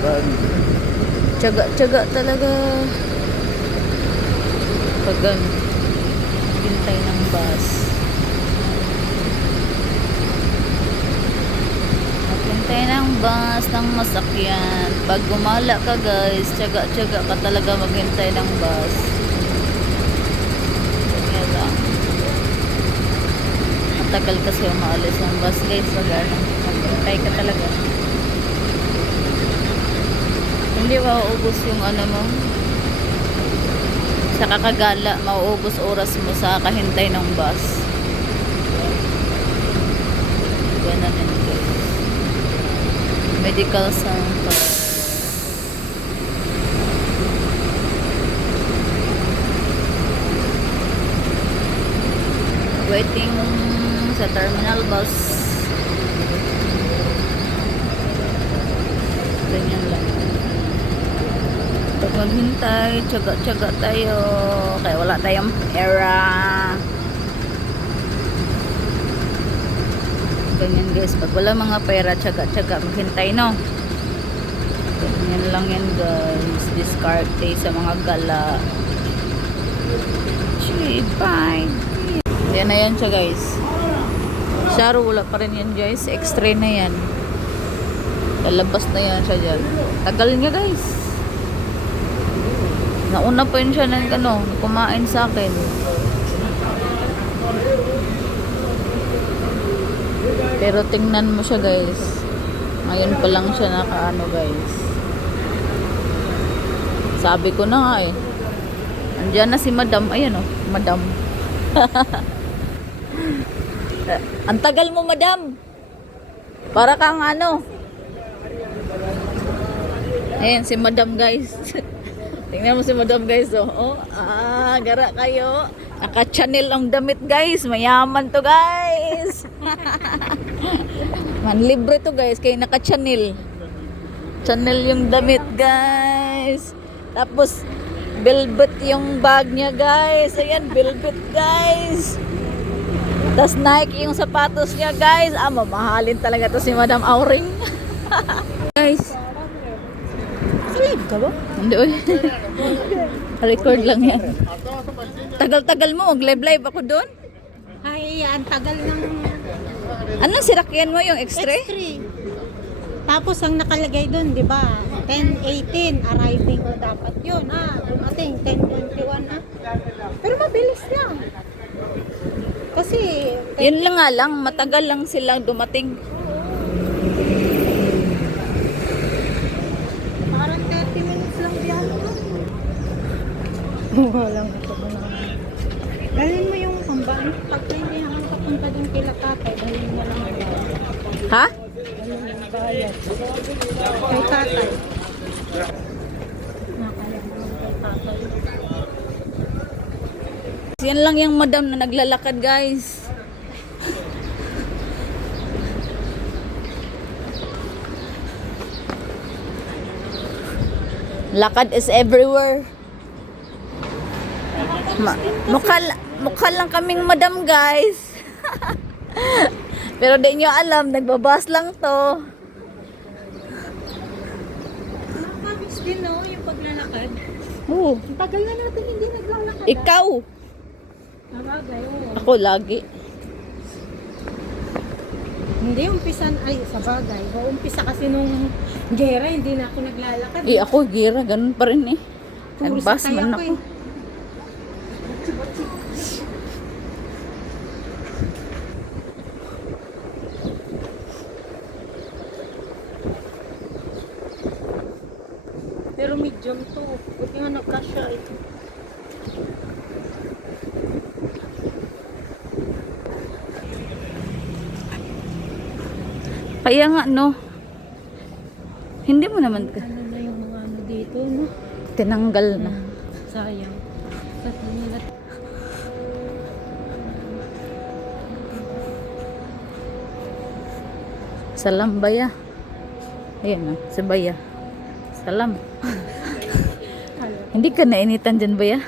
Pag tiyaga talaga. Pag hintay ng bus. Maghintay ng bus ng masakyan. Pag gumala ka guys, tiyaga ka talaga maghintay ng bus. Kaya lang. Matagal kasi umaalis ang bus guys. Maghintay ka talaga. Hindi mauubos yung ano mo. Sa kakagala, mauubos oras mo sa kahintay ng bus. Ganun yun guys. Medical center. Waiting sa terminal bus. Ganyan lang. Pag maghintay, tiyaga tayo. Kaya wala tayong pera. Ganyan guys. Pag wala mga pera, tiyaga maghintay, no? Ganyan lang yan guys. Discarte sa mga gala. Bye. Yan na yan siya guys. Sharo, wala pa rin yan guys. Extra na yan. Lalabas na yan siya dyan. Tagal niya guys. Nauna pa yun siya ng kumain sa akin. Pero tingnan mo siya guys. Ngayon pa lang siya nakaano guys. Sabi ko na nga eh. Andiyan na si madam. Ayan o, madam. Ang tagal mo madam. Para kang ano. Ayan si madam guys. Tingnan mo si madam guys, oh. Gara kayo. Naka-channel ang damit guys. Mayaman to guys. Man, libre to guys. Kaya naka-channel. Channel yung damit guys. Tapos, velvet yung bag niya guys. Ayan, velvet guys. Tapos Nike yung sapatos niya guys. Mamahalin talaga to si Madam Auring. Guys. Live ka ba? Hindi, oy. Record lang yan. Tagal-tagal mo, mag-live ako doon. Ay, ang tagal ng... Anong sirakyan mo yung extra? Extra. Tapos ang nakalagay doon, di ba? 10:18, arriving ko dapat yun. Dumating, 10:21 na. Pero mabilis lang. Kasi... Yun lang nga lang, matagal lang silang dumating. Parang 30 minutes lang diyan. Walang ito mo na. Dalhin mo yung pambaan. Pag hindi naman papunta din kila tatay, dalhin mo lang ang bayad. Ha? Dalhin mo yung bayad. Kay tatay. Nakalang kay tatay. Yan lang yung madam na naglalakad guys. Lakad is everywhere. Mukha lang kaming madam guys. Pero di nyo alam, nagbabas lang to. Nakakamiss din no, yung paglalakad. Oo. Ang tagal na natin hindi naglalakad. Ikaw. Sabagay, oo. Ako lagi. Hindi, umpisan, ay, sa bagay. Umpisa kasi nung gera, hindi na ako naglalakad. Ako, gira, ganun pa rin eh. Puro Nagbas sakay man ako ako. eh. Pero medium to. Buti nga nagkasya ito. Kaya nga, no. Hindi mo naman Ano na yung mga ano dito, no? tinanggal na. Sayang. Sa kanila. Salam, baya. Ayan, si baya. Salam. Hindi ka nainitan dyan, baya?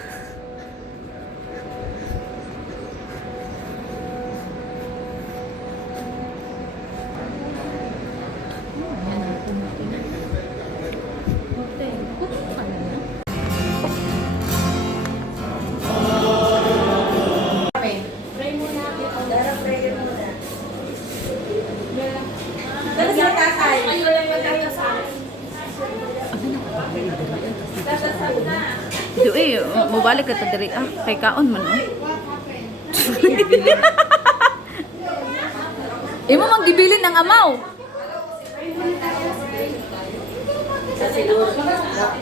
Di mo balik ka ta diri kay kaon man oh. Imo mang gibilin ng amaw.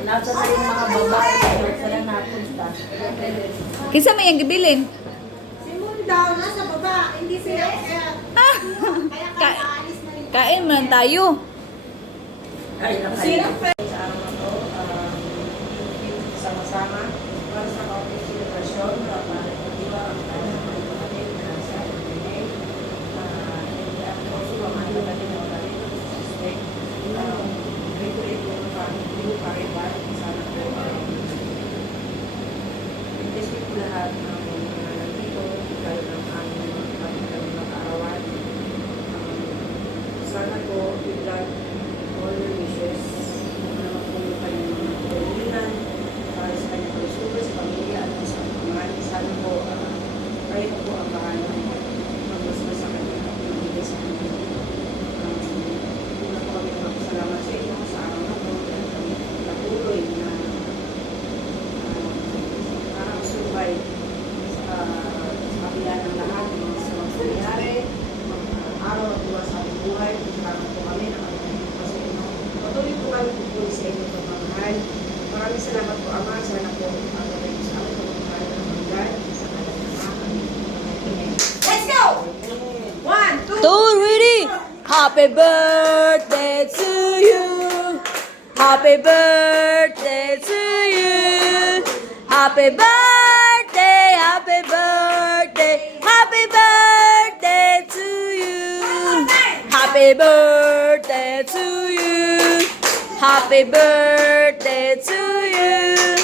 Nasa sa yung mga babae, sila napunta. Kinsa may ang gibilin? Simon daw, nasa baba, hindi sila kaya. Ka- kain man tayo. Ay, nakaya. Sama-sama para sa kaunting celebration para iba ang kapatid na sa Pilipinas. And also, ang mga kapatid na wala rin sa suspect. Great yung family, pare-pare, sana po. Investment po lahat ng mga nandito, lalo ng aming mag-aarawan. Sana po, with God, all your wishes, naman po kayong mga kaibigan, para sa kanyang kalusugan, sa pamilya, at sa mga sana po, kayo na po ang bahala magmasmas sa kanya at magbigay sa kanya. Una po kami magpasalamat sa inyo sa araw na po, dahil kami patuloy na nakakasurvive sa kabila ng lahat ng mga nangyari, araw at buwan sa ating buhay. Salamat po kami na kami po sa inyo. Patuloy po kami pupuli sa inyo pagmamahal. Maraming salamat po, Ama. Sana po ang gagawin sa amin pagmamahal ng mga God sa kalang mga kami. Amen. Let's go! 1, 2, Two, ready? Happy birthday to you. Happy birthday to you. Happy birthday, happy birthday, happy birthday to you. Happy birthday to you. Happy birthday to you.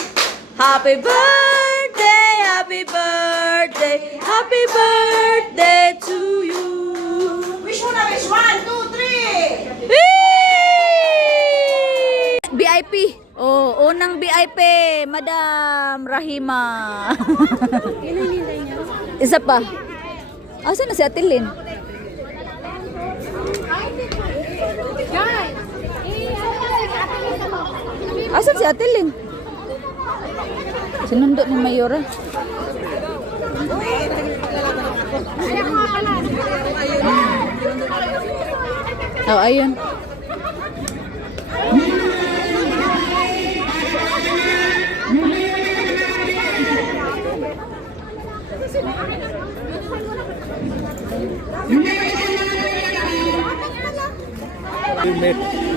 Happy birthday, happy birthday, happy birthday to you. Wish mo na, wish 1, 2, 3! VIP. Oh, unang VIP, Madam Rahima. Ininintay niya. Isa pa. Asa na si Atilin? Asan si Atilin? Sinundo ni Mayora. Oh, ayun.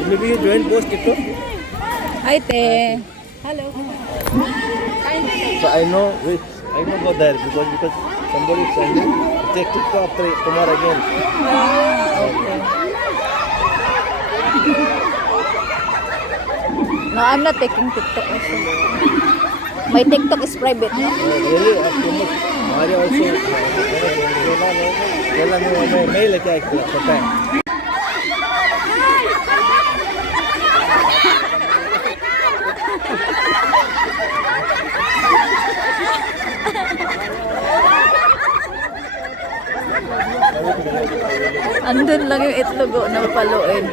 Maybe you join post ito. Ay, te. So I know go there because somebody is sending. Check TikTok after tomorrow again. No, I'm not taking TikTok also. My TikTok is private. Really, too much. Mario also. Kailan mo mail kaya kita. Andun lang yung itlog oh, na paluin.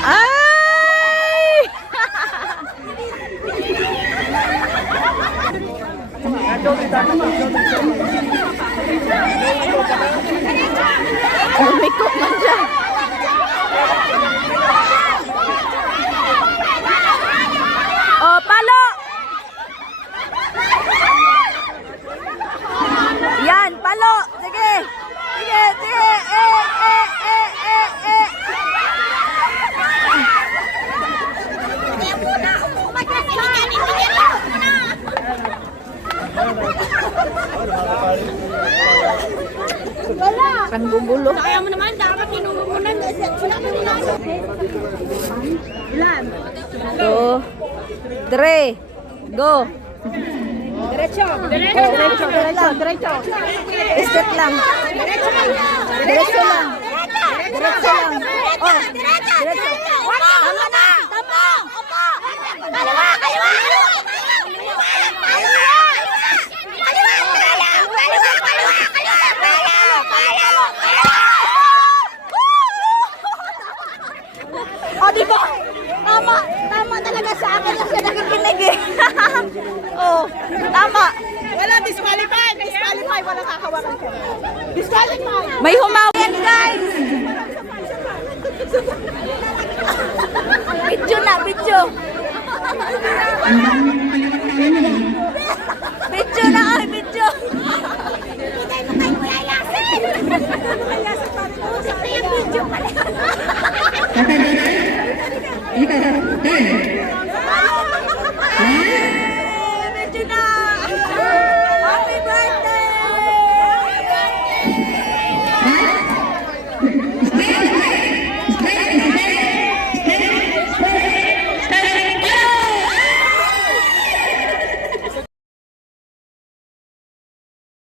Ay! Umikot man siya. Oh, palo! Yan, palo! Sige! Sige, sige! Wala! Parang gugulo. Kaya mo naman, dapat tinulog mo na. Wala mo nila. Ilan? 2, 3, go. Diretso. Diretso. Diretso. Step lang. Diretso lang. Diretso lang. Oh, diretso. Tama na. Tama. Opo. Kaliwa, kaliwa. O, di ba? Tama. Tama talaga sa akin lang siya nakikinig eh. Oh, tama. Wala, disqualified. Disqualified. Wala kakawakan ko. Disqualified. May humawan, guys. Video na, video. Video na, ay, video. Bigay mo kay Kuya Yasin. Video pala.